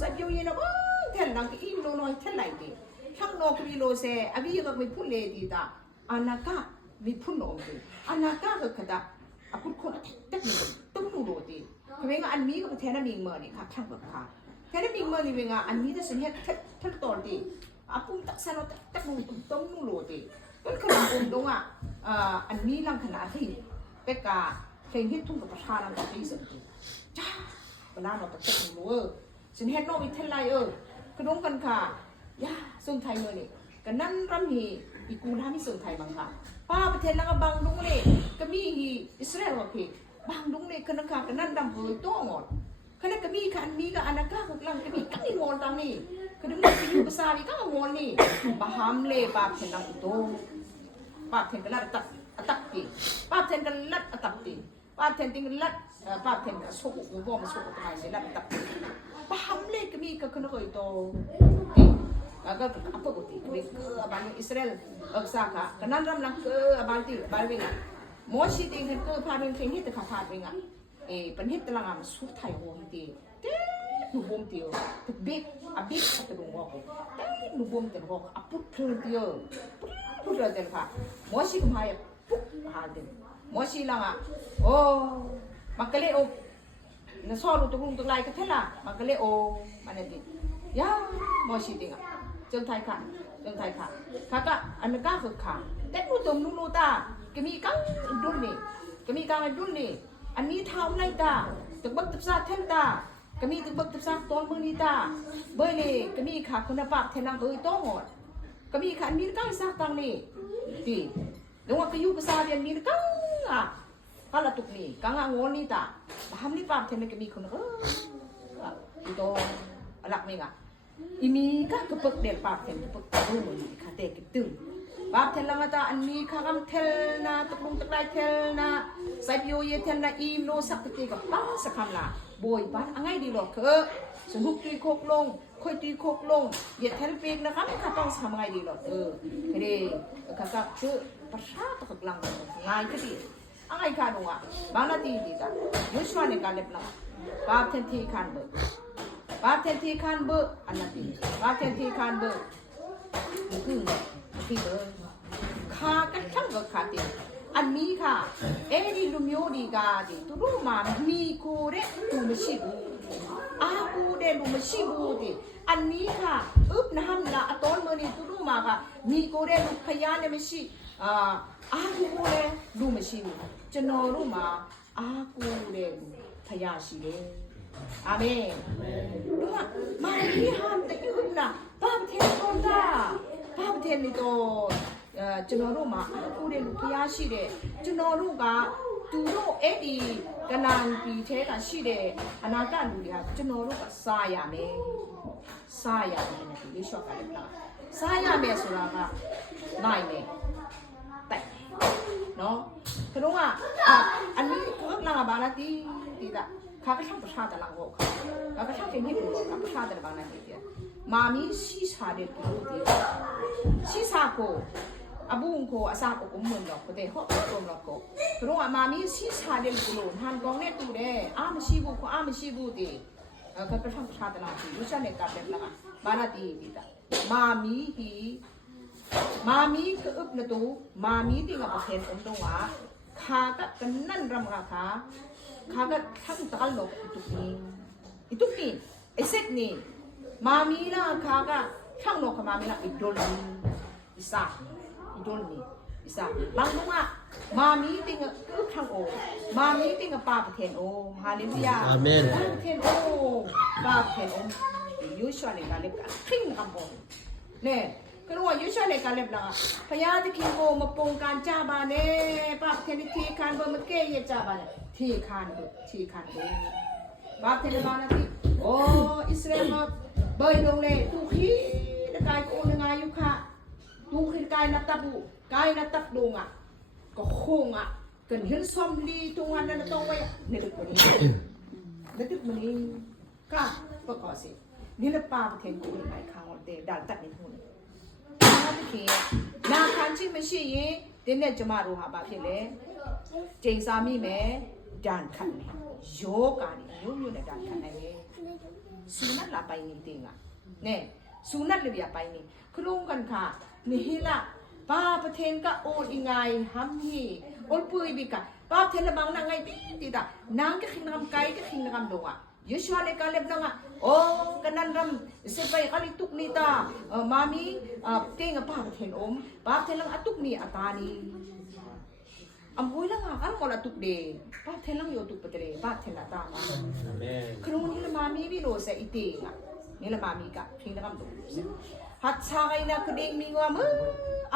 สับยูยีนะบ้างเท่านั้นก็อิ่มโลน้อยเท่าไหร่ดีช่างนอกมีโลเซอภิก็ไม่พูดเลยดีตาอนาคามีพูดโนดีอนาคาก็ขดาอาพูดคนตั้งต้องดูโลดีคือเวงอันนี้ก็เป็นแทนมีเมื่อนี่ค่ะช่างแบบค่ะแทนมีเมื่อนี่เวงอันนี้จะสิ่งที่ทั้งตัวดีอาพูดตักสนุกตักดูต้องดูโลดีก็ขนาดองค์ดงอ่ะอันนี้ลังขนาดที่เป็กกาเพลงที่ทุ่งกับประชาลังกับที่สุดจ้าเวลาเราตักดูโลฉันเห็นน้องอีเทลไลกระดงกันค่ะย่าส่งไทยเมื่อนี่กันนั่นรำหีอีกูทำให้ส่งไทยบางค่ะป้าประเทศนั้นก็บางดุงเลยก็มีอิสราเอลโอเคบางดุงเลยกันนะคะกันนั่นดำเฮยโต้งอดขณะก็มีค่ะอันนี้ก็อันนั้นก็กำลังก็มีกันนี่งอนตามนี่กระดงมันจะอยู่ภาษาอีกก็งอนนี่บาฮามเล่ป้าประเทศนั้นอุโต้ป้าประเทศกันลัดตักตีป้าประเทศกันลัดตักตีป้าประเทศติงลัดป้าประเทศกันสุกอุโบมันสุกอุตไมเลยลัดตักตีป้าฮามเล่ก็มีก็คนก็อุโต้agak apa bukti ke abang Israel aksaka kanan ram lang ke abang ti balwinga moshi ting ke pharing ting hit ka pharinga panhit lang am su thai ho ti te nu bom ti te big abik ta dong ho te nu bom te ho aput phur ti put ra den kha moshi ko mai puk ha den moshi lang makale o na so lu tu tu lai ka thela makale o manadi ya moshi tingaจนไทยค่ะข้าก็อันนั้นก็คือค่ะแต่หนูตรงนู้นตาก็มีกังดุนนี่ก็มีกังดุนนี่อันนี้เท้าไรตาตึกบักตึกซาเทนตาก็มีตึกบักตึกซาตอนมือนี่ตาเบยเลยก็มีค่ะคุณภาพเทนังเบยโต้หมดก็มีค่ะมีกังซาตังนี่ดีแล้วว่าก็อยู่ภาษาเรียนมีกังอ่ะก็ละตุกนี่กังอ่ะงอนนี่ตาทำนี่ปากเทนังก็มีคนอีโตหลักไม่งอ่ะini ka kepak del pap ten kepak tahu ni kate gitu pap ten lang ata ani ka kam tel na tuklung taklai tel na sai bio ye tel na im no sak te ka pa sa kam la boy ban angai di lo ke sehuk ti khok long khoi ti khok long ye tel pek na kam ka tong sa ngai di lo kede ka ka chu pasha ta ka lang ngai ke di angai ka no wa bana ti di ta yoshwa ne ka lep la pap ten ti kan boป้าเทนทีคันเบอร์อันนั้นดีป้าเทนทีคันเบอร์คือที่เบอร์ข้ากันช่างเบอร์ขาดอันนี้ค่ะดีลูมิโอดีกาดีตุรุมามีกูเรลูมิชิบูอากูเดลูมิชิบูดีอันนี้ค่ะนะฮัมละตอนเมื่อนี้ตุรุมาค่ะมีกูเรลูพยานเนี่ยไม่ใช่อากูเรลูมิชิบูจะนอรุมาอากูเรลูพยาชิเรอาเมนดูว่ามาที่ห้ามแต่ยืนนะป้าประเทศตอนด้าป้าประเทศนี่ก็จะนอรู้มากูเรียนลูกยาชีเดจะนอรู้กะดูโรดีกันนานปีเทกันชีเดอนาคตดูดิฮะจะนอรู้กะสายาเมนะที่ชอบกันเลยนะสายาเมสุราค่ะนายเมแต่เนาะคือรู้ว่าอันนี้คือลาบาลาตีตาข้าก็ช่างประชาแต่ละโง่ค่ะแล้วก็ช่างเป็นที่ดูข้าประชาแต่ละบางนั้นดีมามีชีสาเด็กดูดีชีสาโกอาบุ้งโกอาซาโกกุมมือหลอกก็ได้หอบรวมหลอกก็เพราะว่ามามีชีสาเด็กดูหันกองเน็ตดูเด้ไม่ชีบุก็ไม่ชีบุดีก็ประชาประชาแต่ละดีรู้จักในการเป็นละบางนั้นดีแต่มามีก็อึบนะตูมามีที่กับประเทศองค์ตรงว่าข้าก็กันนั่นรำราคาข้าก็ทั้งตะกันโลกitu ni eset ni mami laข้าก็ทั้งโลกมามีละidol ni isaบางว่ามามีติงก็ทั้งโอมามีติงกับป้าประเทศโอฮาเลลูยาอาเมนประเทศโอป้าประเทศโอยูชวในการเล็บกันทิ้งคำบอกเนี่ยก็รู้ว่ายูชวในการเล็บละพญาตะคิงโอมาปงการจ้าบานเน่ป้าประเทศที่คานเบอร์มาเกยจ้าบานที่คานเบอร์ป้าประเทศบ้านที่โอ้อิสราเอลเบย์ลงเลยทุกที่นักการโอนงายุค่ะทุกที่กายนัตบุกายนัตดงอ่ะก็คงอ่ะเกิดเห็นซ้อมลีตรงนั้นตรงไว้ในดึกวันนี้ก็ประกอบสินี่ละป้าประเทศกูเป็นไงข้าวเดดัลตัดในทุนนาตะเคียนาคันชิไม่ใช่ยี่เดี๋ยวเนี่ยจะมารู้หาบ้าเพียเลยเจงสามีแม่ดันขันโยกานี่ยุ่งอยู่ในดันขันไหน sunat la pai ni tinga ne sunat le bia pai ni krung kan kha ni hila ba pathen ka ol ingai ham hi ol pui bi ka ba then la bang na ngai bi ti da nang ka khinam kai ka khinam donga Yeshua le ka lep nanga oh kanan ram se pai kali tuk ni ta mami tinga ba pathen ba pathen lang atuk ni atani Amboy lang kan ko la tuk de ba then lang yo tuk patre ba then la ta ma amen krung ni la mami bi lo se ite nga ni la mami ka khinam do hat sa kay na kuding mingwa mo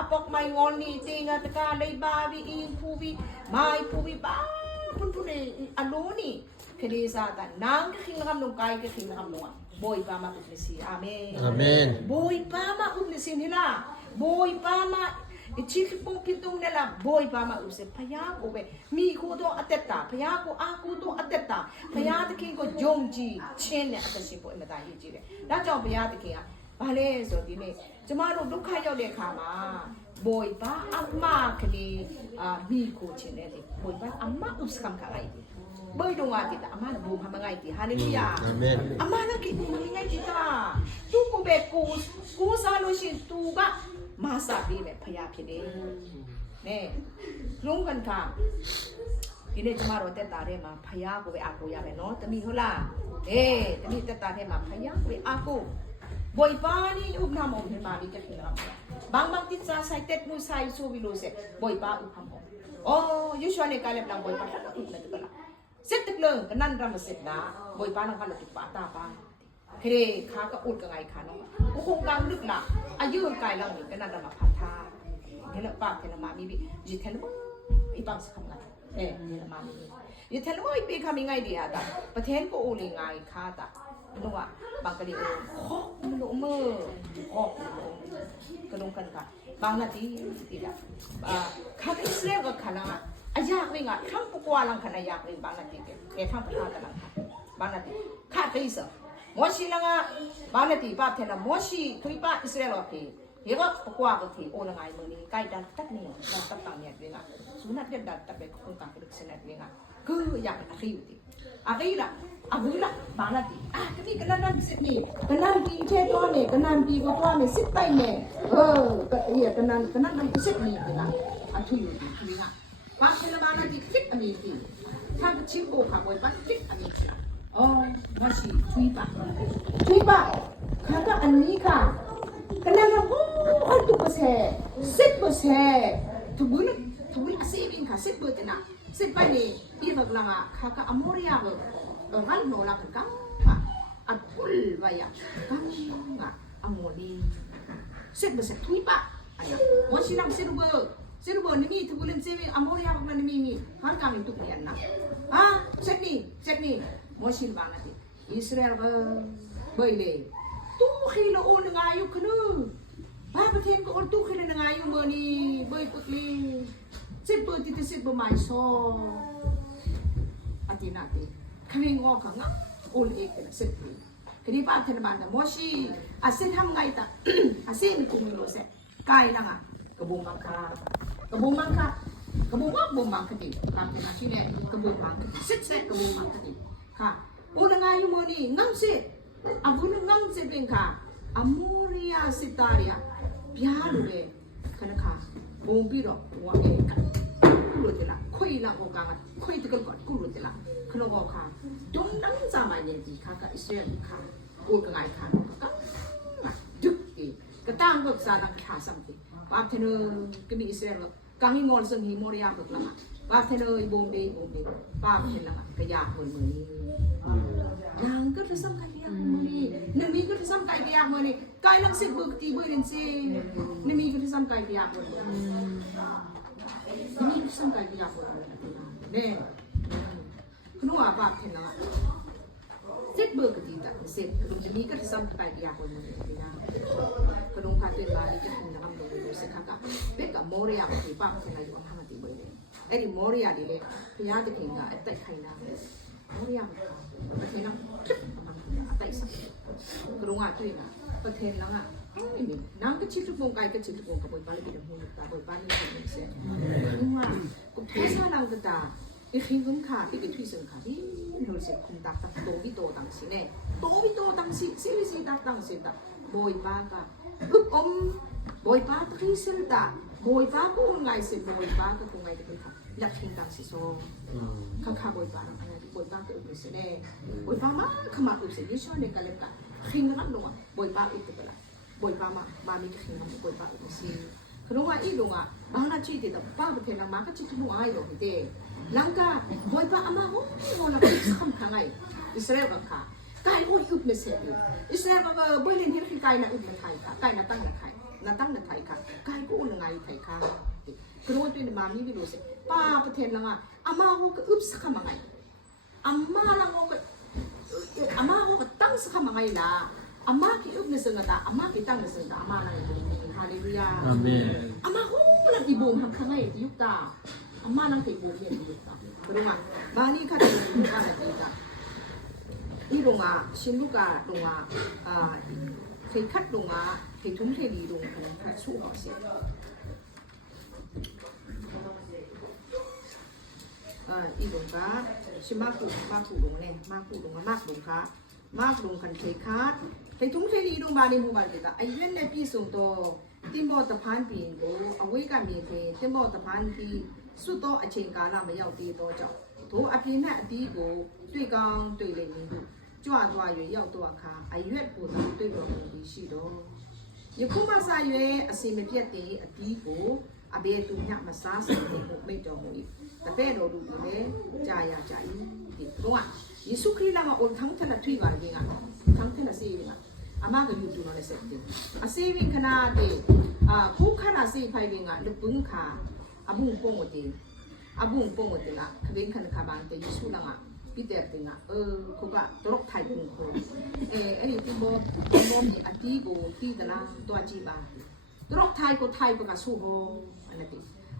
apok may ngol ni tinga taka lay babi ing pubi may pubi ba pun pun aloni kedi sa ta nang khinam nung kai khinam nung boy pa ma upnisi amen amen boy pa ma upnisi nila boy pa ma ichik pong pitong nila boy pa ma use paya ko be mi ko do atetta paya ko aku do atetta paya de king ko jongji chen ne atasi po ina ta hi ji le da jaw paya de kingဘာလဲဆိုဒီနေ့ကျမတို့ဒုက္ခရောက်တဲ့အခါမှာဘွိပါအမကလေးမိကိုချင်တယ်လေဘွိပါအမဥစကံခလိုက်ဘွိတော့ငါတိတာအမလည်းဘူမမငိုက်တိဟာလေလုယာအာမင်အမလည်းကိဘူမငိုက်တိတာသူ့ကိုပဲကိုစားလို့ရှိရင်သူကမဆာပေးမယ်ဖယားဖြစ်တယ်နဲ့လုံးကန်ကဒီနေ့ကျမတို့တက်တာထဲမှာဖယားကိုပဲအားကိုရမယ်နော်တမီဟုတ်လားတမီတက်တာထဲမှာဖယားကိုအားကိုboy pa ni ugna mo ni mali ka kila bang tit sa sai tet mo sai so bilo se boy pa ugna mo oh usually kalep lang boy pa ta ugna to kala set tekleng kanan ram set na boy pa nang kala pa ta pa kre kha ka ut ka ngai kha no ko kong kang lik la ayun kai lang ni kanan ram pha tha ni la pa ke na ma mi bi ji thel mo ipang sa kamla ni la ma mi ji thel mo ipi kami ngai dia ta pathen ko uli ngai kha ta ano nga bangkali mulo mo kalong kan ka bang nati tidak kami Israel ka kala ayak ring nga kham pukwa lang kana ayak ring bang nati ke kham pata lang bang nati kha kaisa moshi lang nga bang nati pa thena moshi thui pa Israel okay hega pukwa ka thi o lang ai mo ni kai dan tak ni na tak tang ni ring nga sunat dia dat tak be kung ka klik senat ring nga ku yak na khiuti Akira, agula, balati. Kasi kananan sit ni, kanan pi che to ni, kanan pi ko to ni sit tay ni. Iya kanan ang sit ni kita. Atuyo di, kami nga. Pak sila balati sit ami ti. Tang chim ko ka boy pat sit ami ti. Oh, masi tui pa. Tui pa. Kaka ani ka. Kanan ang tu pa se. Sit pa se. Tubun asibin ka sit pa tina. Sit pa ni, ibag lang kaka amoria ko. Ngal no lang ka at pul baya nga amori. Sit ba sa tui pa? Ay, mo silang sirubo ni mi tubulan siwi amoria ko na ni mi. Han kami tuklian na. Sit ni. Mo silba natin. Israel ba bayle. 2 kilo o nangayo ka na. Babatin ko o 2 kilo nangayo mo ni boy putli. Sit ba dito sit ba may so. Atin natin. Kami ngo ka nga. All egg na sit ba. Kani pa atin naman na mo si asin ham ngay ta. Asin kung milo se. Kaya na nga. Kabumang ka. Kabumang ka din. Kami na sine. Kabumang ka din. Sit kabumang ka din. Ha. O nangayo mo ni. Ngang sit. Abo na ngang sibling ka. Amoria sitaria. Biyalo be. Kana ka. Bumbiro. Wa ka. Kulo tila. Koy lang o ka. Koy tikal ko. Kulo tila. Kano ko ka. Dung nang sama niya di ka. Ka Israel ka. O ka ngay ka. Ka. Duk di. Katang ko sa nang kasam di. Paap tino kami Israel. Kami ngol sang Moria ko lang. Paap tino ibombe. Paap tino lang. Kaya ko mo ni. Yang ko sam kaya mo ni. Nami ko sam kaya mo ni. Kaya lang si bukti mo rin si. Nami ko sam kaya mo. Nami ko sam kaya mo. Ne. Kuno apa tino. Sit bukti ta. Sit. Nami ko sam kaya mo. Kuno ka tin ba ni ka na kam do sa kaka. Beka Moria ko ti pa ko na yung hamati mo ni. Eri Moria dile. Piya de kinga etai khaina. Moria ko. Paten lang atay sa kurunga to ina paten lang ini nang kecil pong kai kecil pong kapoy pala bidang mo ta boy pani mo se kurunga kung pesa lang kita 一听讲卡，一个推生卡，咦，那是空达达多比多当时呢，多比多当时，是当时的，不巴个，不巴推生的，不巴不爱是不巴个不爱的卡，一听当时说，卡不巴，不巴个不是呢，不巴嘛，卡嘛不是，你说那个那个，听那个弄啊，不巴一个啦，不巴嘛，妈咪听那不巴不是。可能话一弄啊，然后那去的爸不听那妈个去弄爱了的，啷个不把阿妈我那个看看哎，以色列个卡，该我有没事的，以色列个不连天去该那有没台卡，该那当那台卡，该我那爱台卡，可能我对你妈咪比如说，爸不听那个阿妈我个有啥看嘛哎，阿妈那我个当时看嘛哎啦。阿妈ki up na sengata, ama ki tang na sengata, ama lang ito. Hallelujah. Amen. Ama ko lang ibom hanggang ngayon, yukta. Ama lang kay ibom yan, yukta. Pero nga, bani ka tayo yung luka na dita. Iro nga, sinuka, nga, kay kat nga, kay tumhe li nga, kat suha siya. Iro ka, si maku dong ne, maku dong nga, mak dong ka. Mak dong kan kay kat. Kay tumhe li dong bani mo ba kita. Ayun na pisong to. Timbo tapan pin ko. Away kami kay timbo tapan ki. Suto at ching ka lang mayaw dito jo. To apin na di ko. Tuy gang tuy le ni. Chua tua yue yaw tua ka. Ayun po na tuy ko di si do. Yung kumasa yue asime piati at di ko. Abe tu nya masasa ni ko may jo mo. Tapi do du le jaya jai. Đúng không ạ? Yesu Christ là ôn thắng thân là truy vào gì ạ? Thắng thân là gì ạ? Ama cái YouTube nó là sẽ gì? Sẽ viên khana thì phúc khana sẽ phải viên ạ lúc bưng khá abung pong một tí là cái viên khana khá bạn thì Yesu là ạ biết đẹp thì ạ cô cả tốt thay bung khô ấy thì bom thì ăn tí cô tí là toa chi ba tốt thay cô thay cô cả su hồ anh ấy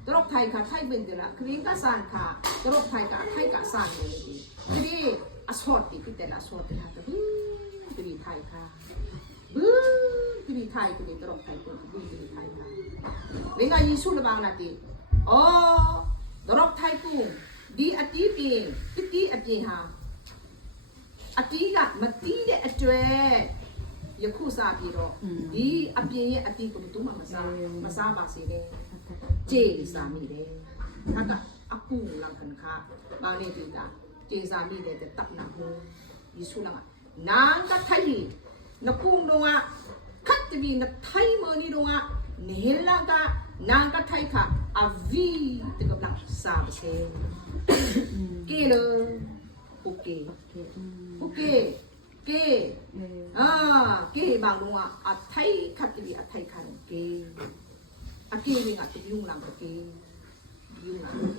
tốt thay cả thay bên thì là cái viên cả sàn cả tốt thay cả sàn này thì cái đi asort thì cái tên asort thì hạt cái đi thay cả cái đi thay cái đi tốt thay cái đi thay cả vì ngay Giêsu là bằng là gì tốt thay cũng đi ăn tí tiền cái tí ăn gì hả ăn tí cả mà tí để ăn chơi giờ khu sa thì đó đi ăn gì ăn tí cũng tụi mà sa bà gì đấy chế sa mi đấy các bạn aku làm cần khá bao nhiêu tiền cả chế sa mi đấy để tập nạp hồ Giêsu là nàng các thầy nó cung đâu ạ khách vì nó thầy mà đi đâu ạ nên là cả nàng các thầy cả vì từ các bạn sa bà xe kê lơ ok kê bằng đâu ạ thầy khách vì thầy khách kê kê vì ngặt tự dùng làm kê dùng làm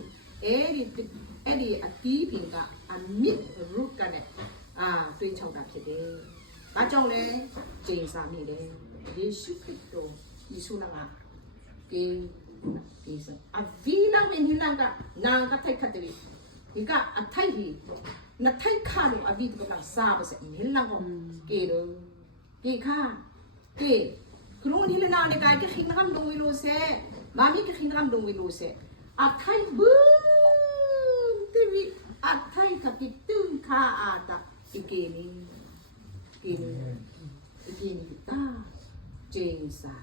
đi tí bình cả miết rút cái này tuyên châu đạp thế đấy ba châu này trên sa mi đấy Giêsu Kitô Giêsu là ngà kê sang vì năng bên hi năng cả nàng các thầy khát đi thì cả thầy hi na thầy khát được vì tụi bạn sa bớt hi năng không kê đó kê khá kêคือรู้นี่เลยนะในกายก็ขิงน้ำดงวิโรเซ่มามีก็ขิงน้ำดงวิโรเซ่ไทยบึ้มทีวีไทยขับติดตึ้งข้าตาอีเกนี่ตาเจสา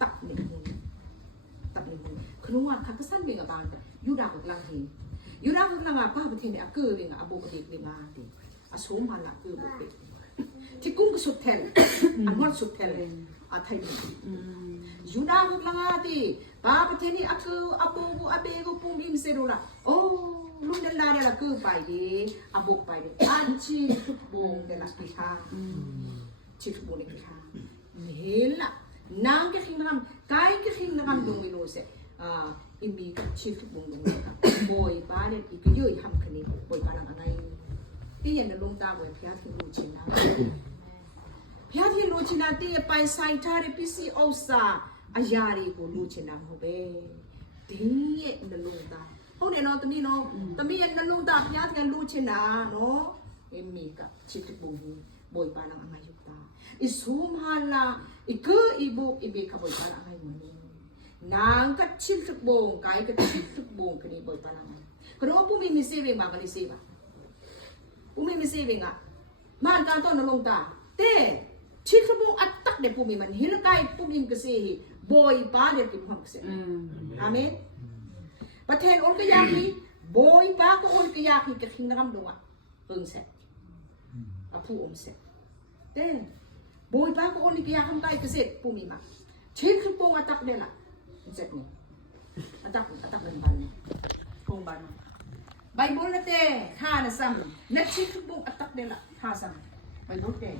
ตับหนึ่งหุ่นคือรู้ว่าข้าก็สั้นเวงกับบางแต่ยูดากับลังเฮยูดากับลังป้าประเทศเนี่ยเกิดเวงโบกเด็กเวงดิสมพันละเกิดโบกเด็กที่กุ้งก็สุดแทนอันวันสุดแทนไทยยูดากับลังที่ป้าประเทศนี้อาบูอาเบกูปุ่มอิมเซโรล่ะโอ้ลุงเดลาเดล่ะคือไปดิอาบุกไปดิชีทุกบงเดล่ะพิธาชีทุกบงเดล่ะพิธาเห็นล่ะนางก็ขิงนำกายก็ขิงนำดงวิโรเซ่อิมีชีทุกบงดงเดล่ะบอยป้าเนี่ยอีกเยอะทำคืนนี้บอยป้าทำอะไรที่ยันลงตาไว้พิธาที่รู้ชินะพิธาที่รู้ชินะที่ไปใส่ท่าเรพิซีโอซาอายารีกูรู้ชินะเขาเบ้ที่ยันลงตาเขาเนี่ยเนาะตอนนี้เนาะตอนนี้ยันลงตาพิธาที่รู้ชินะเนาะเอ็มมีกับชีทุกบงบอยป้านังอะไรยุตาอิสุมาลาอีกอีบุกอีเบคบอยป้าอะไรมันนางกับชีทุกบงกายกับชีทุกบงคืนนี้บอยป้านัง 그러고 뿜이 미세뱅 마가리 세바 뿜이 미세뱅아 만간도 놀롱다 때 지크봉 아딱 내 뿜이만 힐까이 뿜임 그세히 보이 바데 김황 그세 아멘 바텐 올까 야기 보이 바고 올까 야기 그 킹나감 동아 응세 아푸 옴세 때 보이 바고 올까 야함 까이 그세 뿜이마 지크봉 아딱 내라 이제니 atak ban kong ban Bible na te ha na sam na chikbong atak nila ha sam Bible te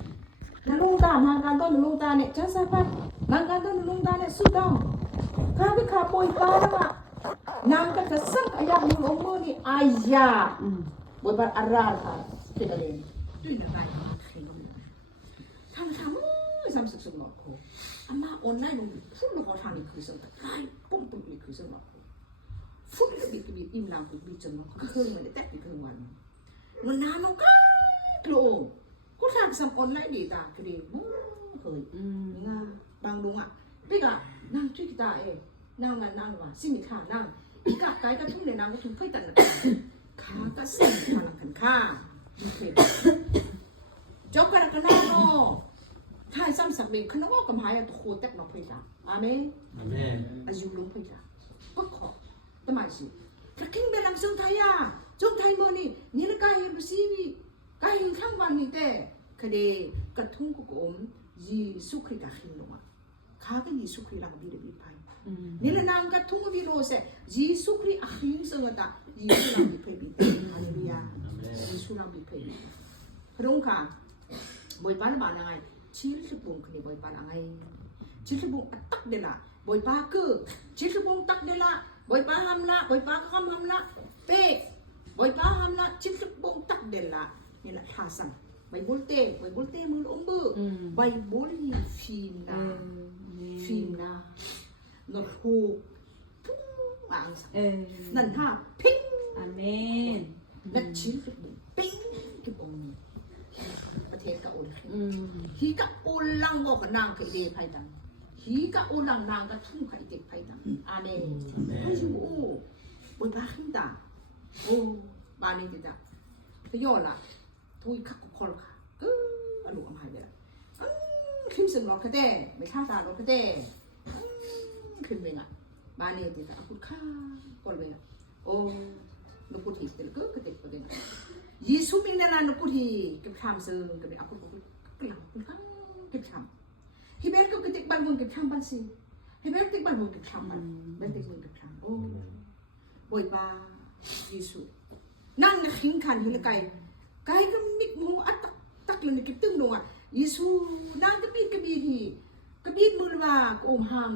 nalungta nangkanto nalungta ne chasapat nangkanto nalungta ne sudam kabi ka boy pa na nangka kasang ayak ni omo ni aya boy par aral ha kidalin tu na kai ma khinong thang tham sam suk suk no ko ama online nung full lo thang ni khu sang kai pum pum ni khu sang no full lo bi bi im lang bi chon no ka khung man tek bi khung wan no na no ka lo ko thang sam online data ke de mo khoi nga bang dung a bi ka nang chui ta e nang wa sim mi kha nang ka kai ka thum le nang ka thum phai tan na kha ka sim kha lang kan kha bi phe jok ka ka na noถ้าซ้ำสักเบงขนมก็หายตัวโคตรเนาะพี่จ้าอาเมนอาเมนอายุลุงพี่จ้าก็ขอทำไมสิถ้าคิงเป็นลำซึ่งไทยอ่ะจงไทยโมนี่นี่ละกายรู้สิมีกายข้างวันนี่แต่คดีกระทุ่งกุกอมยีสุขริกาคิงลงอ่ะข้าก็ยีสุขริลังบีเดบีไปนี่ละนางกระทุ่งวิโรเสยีสุขริอาคิงซึ่งอ่ะยีสุลังบีเพบีฮาเลลูยายีสุลังบีเพบีพระองค์ค่ะบอยบ้านบ้านยังไงchilbung kini boy pa angai chilbung atak dela boy pa ke chilbung tak dela boy pa hamla pe boy pa hamla chilbung tak dela ni la hasan bay bolte mul umbu bay boli film na no hu ang sa nan ha ping amen na chilbung ping kibongประเทศกับอุลฮีกับอุลังโมกับนางเคยเดย์ไพ่ดังฮีกับอุลังนางกับทุ่งไข่เด็กไพ่ดังอาเมนให้ชูโอ้บนบ้าขึ้นตาโอ้บ้านนี้จิตาทยอยละทุยขักคอลค่ะก็อารมณ์หายไปละขึ้นสึงรถกระเด้ไม่ท่าตารถกระเด้ขึ้นไปอ่ะบ้านนี้จิตาพูดข้าก่อนเลยอ่ะโอ้ลูกพูดถีบแต่ก็กระเด็กกระเด็นยีสุมิงเดนันนุทีกับทำซึ่งกับอากุลกลังคุณข้างกับทำฮิเบลกับกติกบันบุญกับทำบันสิฮิเบลติกบันบุญกับทำบันเบลติกบุญกับทำโอ้บอยบ้ายีสุนั่งนักหิงขันหิลไก่ไก่ก็มิกมูอัตตักเลยในกิบตึ้งลงอ่ะยีสุนั่งกบีฮีกบีมือว่าโอมฮัม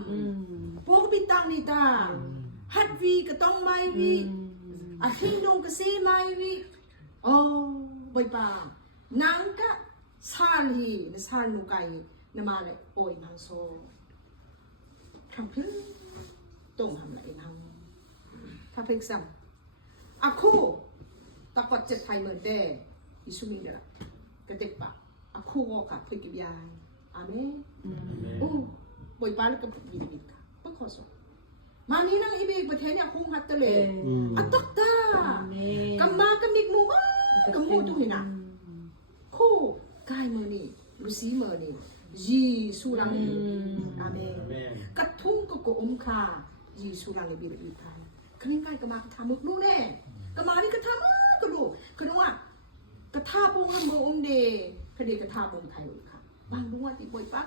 โปกบีตังนิตาฮัดวีก็ต้องไม่วีอาหิงดงก็ซีไม่วีโอ้บอยป่านางก็ซาลีนซาลูกายนมาเลยโอ้ยมังโซทำพื้นตรงทำอะไรทำถ้าเพิ่งซ้ำอะคู่ตะกอดเจ็ดไทยเหมือนเดิมอิสุมิงเดละกระเด็กปะอะคู่ก็ค่ะเพิ่งกิบยายอาเมนโอ้บอยป่าแล้วก็บิดค่ะเพื่อขอสอบมานี้นั่งอีเบกประเทศเนี่ยคงหัดตะเลยอะตักตากำมากำมิกมูมากำมูตุหินะคู่กายมือนี่รูสีมือนี่ยีสุรังอาเมนกระทุ่งก็โกอมคายีสุรังในบีบบีไทยคลิ้งกายกำมากระทำมุกรู้แน่กำมานี่กระทำก็รู้คือว่ากระทาปงมืออมเดคดีกระทาปงไทยค่ะบางรู้ว่าติบอยปาก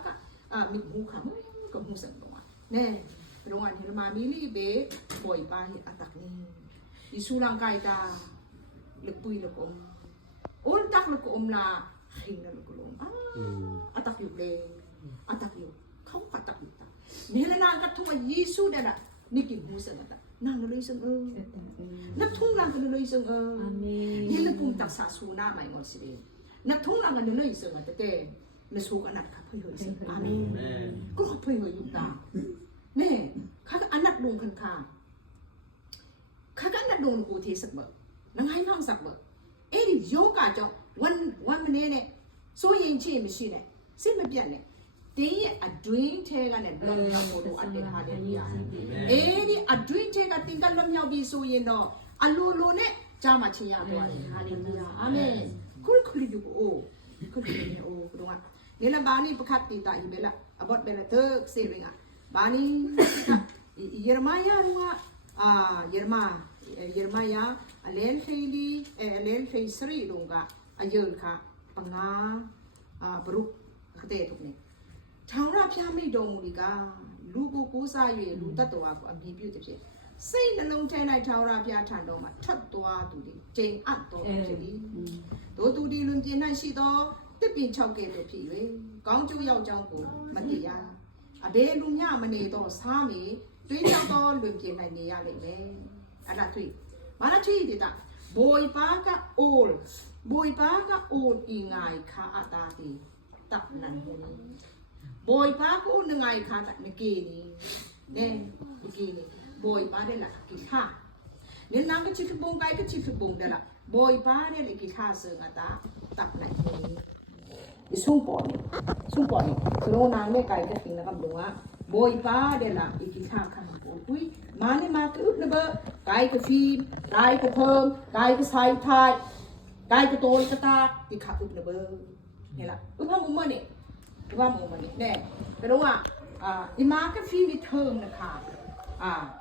อะมิกมูค่ะกับมูสังตัวแน่รงอันเฮลมามิลีเบบ่อยป้าฮิอาตักนี่อิสุลังกายตาเล็กปุยเล็กอมโอนตักเล็กอมลาหิงเล็กลมอาตักอยู่เลยอาตักอยู่เขาอาตักอยู่ตานี่แหละนางกัดทุ่งยิสุเดน่ะนี่กินหูเสงตานางเลยเสงนักทุ่งนางกันเลยเสงนี่แหละปุ่มตักสาสูนาใหม่หมดสิเดนักทุ่งนางกันเลยเสงแต่เต้ในสูกันนัดขับเพื่อเสงอาเมนก็ขับเพื่ออยู่ตาเน่ข้าก็อันนัดดวงคันคาข้าก็อันนัดดวงกูเทสักเบอร์นังให้พังสักเบอร์ดิโยกาจ้ะวันเนี่ยโซยิงเชื่อไม่ใช่เนี่ยสิ่งไม่เปลี่ยนเนี่ยเดี๋ยวอัดดวินเทกันเนี่ยลมยาวโมดูอัดเดฮาเดียดิอัดดวินเทกันติงกันลมยาวบีโซยิงเนาะ အလိုလိုနဲ့ကြာမှချင်ရသွားတယ်ဟာလေလုယာအာမင်ခုခလီဒူအိုခုခလီနေအိုကတော့နေလဘာနီပခတ်တီတာဟိဘလာအဘော့ဘဲလာတော့စေရင်ကဘာနီယေရမယာကယေရမယာအလဲဖေးလီအလဲဖေးစရီလုံကအယုလခပငါဘရုခတဲ့တုန်နေထောင်ရဖျားမိတော်မူဒီကလူကိုကိုးစား၍လူတတ်တော်ကိုအမြင်ပြုတဲ့ဖြစ်စိတ်နှလုံးထဲ၌ထောင်ရဖျားထံတော်မှာထတ်သွားသူဒီကျိန်အပ်တော်ဖြစ်သည်တို့သူဒီလွန်ပြင်း၌ရှိသောတစ်ပင်6ကဲ့သို့ဖြစ်၍ကောင်းကျိုးရောက်ကြောင်းကိုမသိရအဘယ်လူညမနေတော့စားမီတွေးကြောက်တော့လွန်ပြင်း၌နေရလိမ့်မယ်အဲ့ဒါတွေ့မာနချီဒီတာဘိုင်ပါကအိုအင်ငိုင်ခါအတာတီတပ်နန်ဟူဘိုင်ပါကိုနငိုင်ခါတနကေနီနဲကေနီဘိုင်ပါတဲ့လာကိခါနေနာကချစ်ပုံကိုက်ကချစ်ပုံတဲ့လာဘိုင်ပါတဲ့လေကိခါစငါတာတပ်နိုင်ဟူဆုံပေါ်နေစလုံးနာနဲ့ကိုက်ကတင်ကဘုံကဘိုင်ပါတဲ့လာကိခါခံကိုကွီမာနေမာကုနဘကိုက်ကဖီကိုက်ကဖုံကိုက်ကဆိုင်ထိုင်ကိုက်ကတိုးကတာကိခါဥပနဘဟဲ့လားဥပမမနဲ့ว่าโมมันเนี่ยแต่รู้ว่าอีมาก็ฟีมีเทิงนะคะ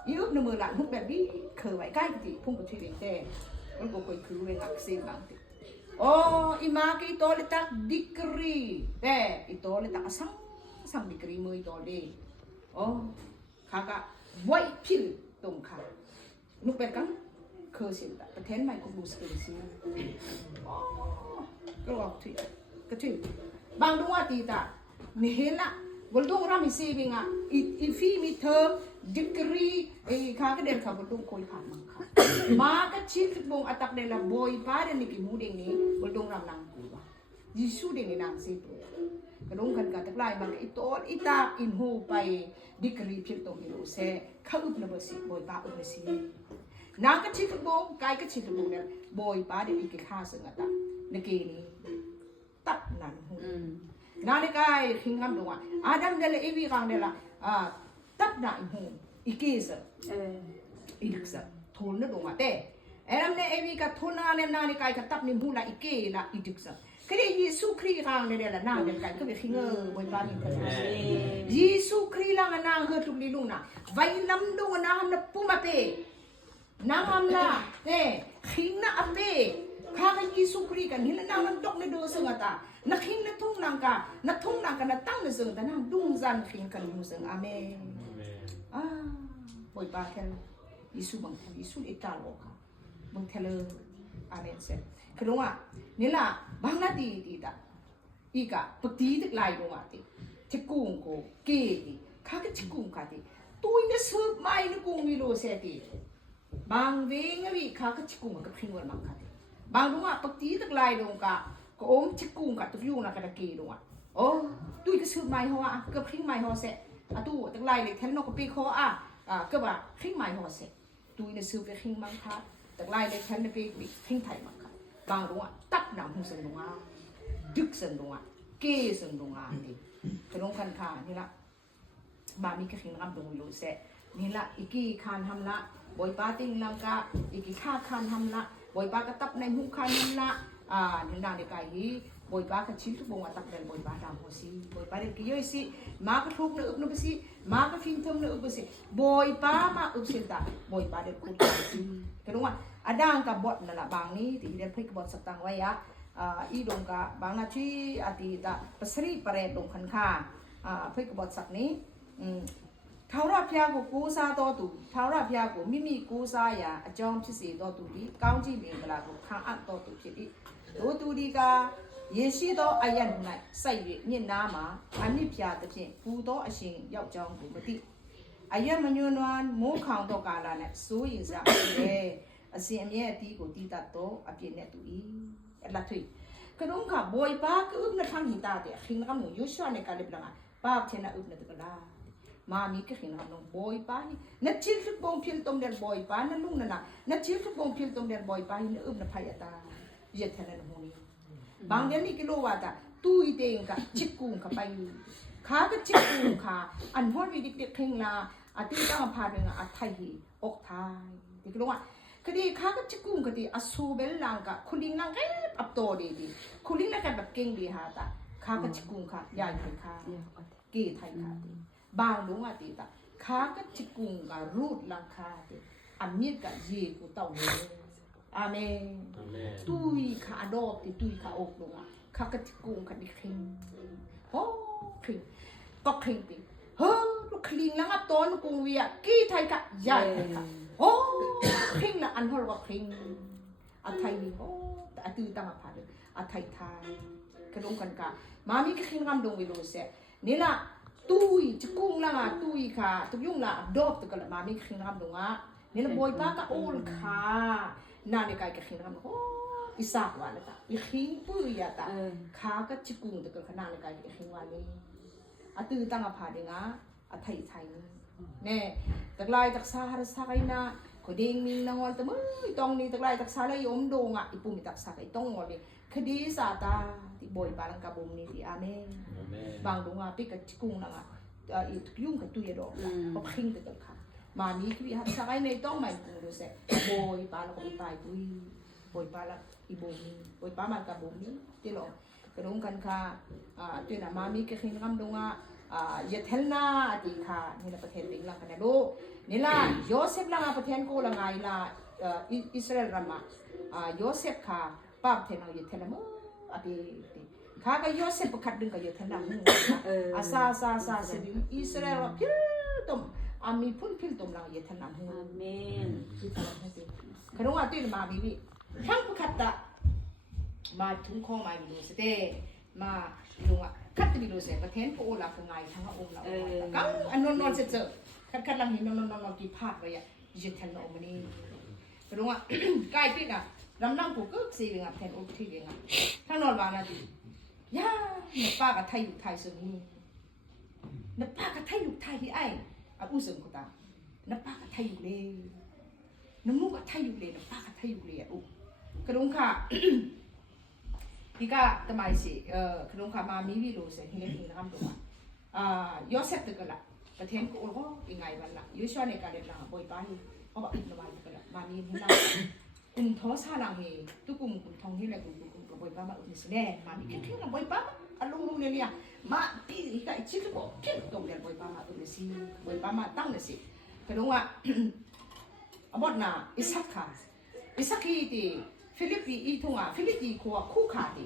อีอุบในมือหลังทุกแบบนี้เคยไว้ใกล้ติพุ่งกับชีวิตแต่มันก็เคยคือเวงอักเสบบางติโอ้อีมาก็อีโตเลยตักดิกรีแต่อีโตเลยตักสั่งดิกรีมืออีโตเลยโอ้ข้าก็ไว้พิลตรงขานุกเป็ดกันเคยสิแต่ประเทศใหม่ก็ดูสกิลซิโอ้ก็บอกถึงก็ถึงบางดวงตีตาเนี่ยละบนดวงเรามีซีบิงอ่ะอีฟีมีเทอมดิกรีข้าก็เดินขับบนดวงคอยผ่านมังค่ะมาก็ชิดบงอัตักเดละบอยป้าเดนิกิมูเดงนี้บนดวงเรานางกูวะยิสูเดงนี้นางซีตัวกระดงกันกันตะไลมันอีโตอีตาอินหูไปดิกรีพิลตรงกิโลเซข้าอุปนบสิบอยป้าอุปนสีนางก็ชิดบงกายก็ชิดบงเนี่ยบอยป้าเดนิกิข้าสึงอัตักนเกนี้ตับนั่นหูนาฬิกาหิงคำดวงอาดัมเดลเอวีกังเดล่ะตับนั่นหูอีกเสอีกเสทนนึกดวงแต่เอ็มเนเอวีกับทนนาฬิกากับตับนิ่มหูละอีกละอีกเสคือเยซูคริสต์กังเดล่ะนาฬิกาก็เป็นหิงบนบ้านนี่กันเยซูคริสต์ละนางเฮตุลิลุนะไว้ลำดวงนางนับปุ่มเป้นางอันละเนี่ยหิงนะอเป้ข้าก็ยิสุครีกันนี่แล้วนางมันตกในดูซึ่งอ่ะตานักหินนักทุ่งนางกานักตั้งในซึ่งแต่นางดุงจันหินกันดูซึ่งอาเมนบ่อยปาเทลยิสุบังเทลยิสุอิตาโลค่ะบังเทลอาเมนเสร็จคือรู้ว่านี่ล่ะบางนาทีดีตาอีกอะปกติตึกลายลงมาติที่กุ้งโกเก๋ติข้าก็ที่กุ้งค่ะติตัวนี้สืบไม่นึกกุ้งมีโลเซติบางเวงวิข้าก็ที่กุ้งกับพิงวันมังค่ะบางดวงปกติตึกลายดวงกะก็อมชิกุงกะตุยูนะกะตะเกดวงโอ้ตุยก็ซื้อไม้หัวก็พริ้งไม้หัวเสอะตุตึกลายเลยแทนนกก็ปีคอก็ว่าพริ้งไม้หัวเสตุยเนี่ยซื้อไปพริ้งมังค่ะตึกลายเลยแทนไปพริ้งไทยมังค่ะบางดวงตักหนังหูเสดวงดึกเสดวงเกเสดวงดิกระดงคันค่ะนี่ละบามีก็พริ้งน้ำดวงวิโลเสนี่ละอีกีคานทำละบอยปาติงลังกะอีกีข้าคานทำละบอยปากระตับในหูคันละนี่นาฬิกาฮีบอยปากระชิลทุบงอัตักเดลบอยปาดามหัวซีบอยปาเด็กกี่ย่อยสิมากระทุกเนื้ออุบนุบสิมากระฟินทมเนื้ออุบสิบอยปามาอุบสิตาบอยปาเด็กคุยกันสิกระดูกว่าอดังกับบทนั่นแหละบางนี้ที่เรียนพลิกบทสักตังไว้ยะอีดงกับบางนาทีอดีตปัสรีปเรดงคันค่าพลิกบทสักนี้ท้าวราพยากูกูซาตัวตุท้าวราพยากูมิกูซายาอจอมพิเศษตัวตุดีก้าวจีเมงกลากูข้างอัดตัวตุพิดีตัวตุดีกาเยชีตัวอายันไหนใส่เมียน้ำมาอันนี้พยาตะเพียงกูตัวอาชิงยาวจองกูมาติอายันมันยูนวันมูข้างตัวกาลาเนี่ยสู้ยิงซะเออาเสียเมียตีกูตีตัดตัวอภิเนตุอีละทุยกระดุมขาบอยป้าก็อึบนักทางหิตาเดียขิงนักหนูยุชวในการเล็บหลังป้าเทน่าอึบนักตะกร้ามามีก็เห็นเราบอยป้านัดชิลทุกบงพิลตรงเดินบอยป้านั่นลุงนั่นน่ะนัดชิลทุกบงพิลตรงเดินบอยป้านี่อึมนับพายตาเย็ดแทนหูนี่บางเดือนนี่กิโลวัตต์ตู้อีเต็งกับชิกุงกับไปขาก็ชิกุงขาอันพอดวิดิกเด็กเพ่งลาอาทิตย์ตั้งพาเรื่องอาไทยอกไทยที่กิโลวัตต์ คดีข้าก็จะกุ้งคดีอสูเบลลังกะคุณลิงลังแอบอับโตดีคุณลิงลังแอบแบบเก่งดีฮะตาข้าก็จะกุ้งค่ะยายไทยค่ะเกย์ไทยค่ะบางลุงอ่ะตีตาข้าก็จะกุ้งกับรูดลังค่ะตีอามีดกับเย่กูเต่าเลยอาเมนตุยข้าดอกตีตุยข้าอกลุงอ่ะข้าก็จะกุ้งคดีคิงโอ้คิงก็คิงตีเฮ้ยลูกคลิงลังอับโตนกุ้งเวียกี้ไทยค่ะยายไทยค่ะโอ้คิงละอันฮอลว่าคิงอาไทยโอ้แต่อาตือตั้งมาผ่านเลยอาไทยไทยกระดงกันกะมามีก็คิงรำดงวิโรเสนี่ละตุยจะกุ้งละตุยค่ะตุกยุ่งละดอบตุกละมามีก็คิงรำดงอ่ะนี่ละบอยป้าก็โอลค่ะนาในกายก็คิงรำโอ้อิสากว่าละตาอีคิงปุ้ยอะตาขาก็จะกุ้งตุกละขนาในกายก็คิงวันนี้อาตือตั้งมาผ่านเองอ่ะอาไทยไทยเนี่ยตะไลตะสาหาสาไกนะคดีมีนางวันตะมือตรงนี้ตะไลตะสาเลยยมดงอ่ะอีปุ่มตะสาไกต้องวันนี้คดีสาตาที่บ่อยบาลังกาบุมนี่ที่อาเมนบางดงอ่ะปิกกุ้งนังอ่ะอียุ่งกับตุยดอกเพราะคิงตะกันค่ะมานี้คือหาสาไกในต้องไม่กุ้งดูเสบ่อยบาลังก็ไปตายตุยบ่อยบาลังอีบุมนี่บ่อยบามันกาบุมนี่ที่หลงกระดงกันค่ะตัวน่ะมามีก็คิงรำดงอ่ะยเทลนาตีค่ะนี่ละประเทศติงลังกันนะลูกนี่ละโยเซฟลังประเทศกูละไงละอิสราเอลรามาโยเซฟค่ะป้าประเทศเรายเทลมั้งอดีข้าก็โยเซฟประคัดดึงกับยเทลนามึงซาสิอิสราเอลพิลตุมมีพุ่นพิลตุมลังยเทลนามึงอาเมนขนมอะไรตัวมาบีบีทั้งประคัดตะมาทุ่งคอมาดูสิเต้มาดูอ่ะคัดตีดูเสร็จประเทศโอลาคือไงทั้งองค์เรากังอันนนเสร็จคัดลังหินนนกี่ภาคเลยอ่ะยึดแทนเรามันนี่รู้อ่ะใกล้ที่น่ะลำนั่งกูก็สีเหลืองแทนอกที่เหลืองทั้งนอนวานาดีย่าเนี่ยป้ากับไทยอยู่ไทยส่วนนี้เนี่ยป้ากับไทยอยู่ไทยที่ไอ้อุ้งเสริมกูตาเนี่ยป้ากับไทยอยู่เลยเนี่ยมุกกับไทยอยู่เลยเนี่ยป้ากับไทยอยู่เลยอ่ะกระดุมค่ะที่ก็ทำไมสิขนมขามามีวิโรเสหินหินน้ำตัวยอดเสร็จตึกละประเทศกูโอ้ยังไงวันละยูชวนในการเดินทางบ่อยไปเพราะว่าอินทรีย์ตึกละมามีหินน้ำกุ้งท้อซาลังเฮตุกุ้งทองที่อะไรกุ้งบ่อยไปมาอุ่นสิแน่มามีแค่บ่อยไปลุงเนี่ยมาปีก็อีกชิ้นก็แค่ตรงเดียวบ่อยไปมาอุ่นสิบ่อยไปมาตั้งเลยสิขนมว่าอบดน่ะอิสักค่ะอิสักที่ฟิลิปปีอีทุ่งอ่ะฟิลิปปีขวคู่ขาดี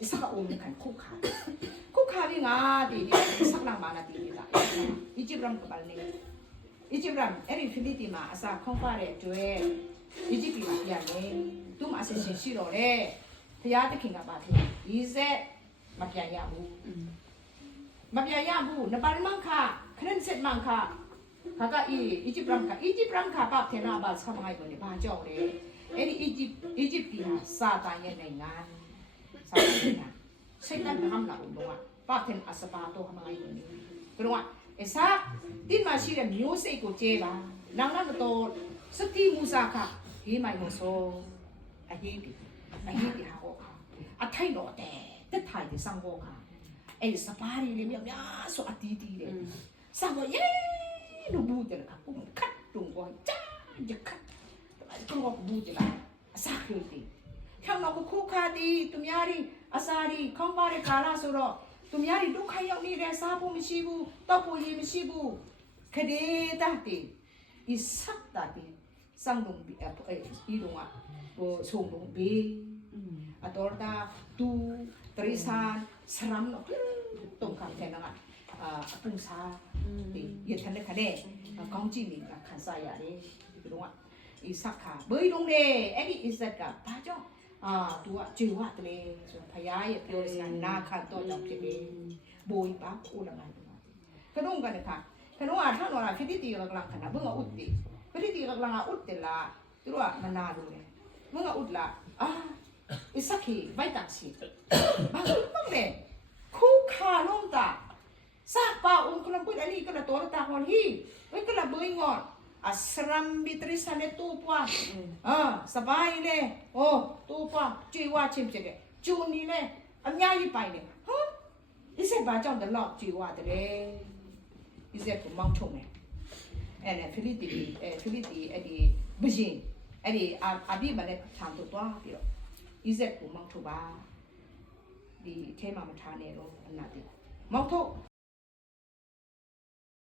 อิสักโอมกันคู่ขาดีงาดีอิสักลังมานาดีละอีจิปรัมกับบัลนี่อีจิปรัมฟิลิปปีมาอาศัยข้องฟ้าเร่จ่วยอีจิปปีมาเปียเน่ตุ้มอาศัยชิโร่เร่พยาตะขิงกับบาทีอีเซมาเปียยาบูนบาลมังค่ะครั้นเสร็จมังค่ะข้าก็อีจิปรัมค่ะปั๊บเทน่าบาสเข้ามาไงก่อนเนี่ยบ้าเจ้าเร่อียิปต์ที่ซาตานยังในงานซาตานเนี่ยใช่นั่นทำหลักอุ่นว่าป้าเทนอาสปาโตทำอะไรอยู่นี่กระว่าเอซ่าดินมาชีเรมิวสิกูเจล่ะนั่งนั่งโตสักทีมูซาค่ะฮีไม่มูโซอาฮีที่หาโอค่ะอาไทยโนแต่ไทยที่สังโกค่ะสปารีเลยมีอะไรสุดดีเลยสังโกเย่ดูบูเจเลยค่ะปุ๊บคัดตรงก่อนจ้าจะคัดก็บอกบูจิละสักเรื่องดีข้างนอกก็คู่คาดีตุมยารีอาซารีข้องบารีคาราสุโรตุมยารีดูใครยังนี่เรซาปูมิชิบูต่อปูยีมิชิบูคดีตาตีอิสักตาตีสังดงบีอีดงอ่ะโบส่งดงบีอัตโตตาตูตริสานสรัมนกตรงคำแทนนั่นอ่ะปุงซาตียึดทันได้คะแนนกองจีนกับขันสายอะไรอีดงอ่ะอีสักค่ะเบย์ลงเลยไอ้ที่อิสระกับพระเจ้าตัวจิ๋วตัวเลยส่วนพญาเยอะเลยสันนาขันตัวจับเจดีบอยป้าอุลังไงตัวขนมกันเลยค่ะขนมอาถ้าเราฟิตตีหลังๆขนาดเมื่ออุดตีฟิตตีหลังๆอุดเตล่าตัวมันนาดูเลยเมื่ออุดละอิสักขี้ใบตักสีบางคนเลยคู่ขาลงตาสักป้าอุ้มคนละพูดอันนี้ก็ละตัวตาคนที่ไว้ก็ละเบย์งอนasram bitrisane tupa sabai le tupa jiwa chimche le juni le amya yi pai le ise ba jaung de lo jiwa de le ise ko mang chong le philippine အဲ့ဒီဘရင် အဲ့ဒီအပြည့်မနဲ့ခြံတို့သွားပြီးတော့ဤဆက်ကိုမောက်ထုတ်ပါဒီအဲထဲမှာမထားနဲ့တော့အနာတိမောက်ထုတ်